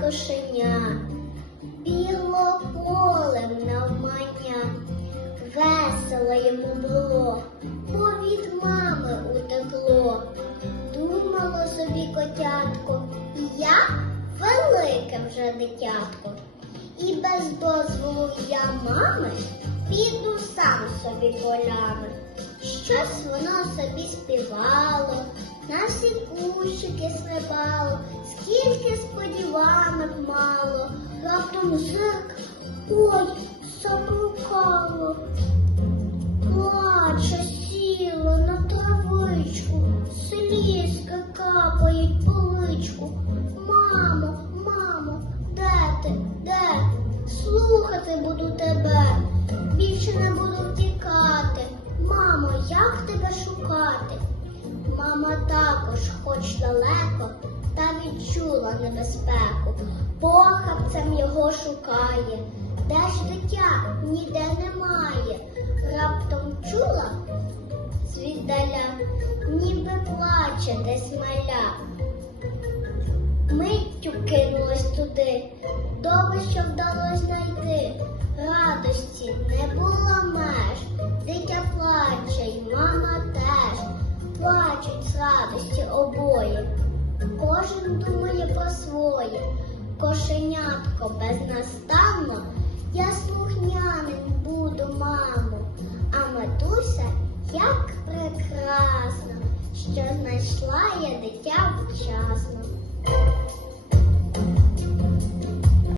кошеня, біло полем навмання, весело йому було, бо від мами утекло. Думало собі котятко, я велике вже дитятко, і без дозволу я мами піду сам собі полями. Щось воно собі співало, на кущики стрибало, скільки сподіванок мало, раптом зик, ой, заблукало. Плаче сіло на травичку, слізки капають по личку. Мамо, мамо, де ти, де? Слухати буду тебе, більше не буду втікати. Мамо, як шукати? Мама також, хоч далеко, та відчула небезпеку. Похапцем його шукає, де ж дитя ніде немає. Раптом чула звіддаля, ніби плаче десь маля. Миттю кинулась туди, добре, що вдалося знайти. Радості не було Плачуть з радості обоє. Кожен думає про своє, кошенятко безнастанно. Я слухняним буду, мамо, а матуся як прекрасна, що знайшла я дитя вчасно.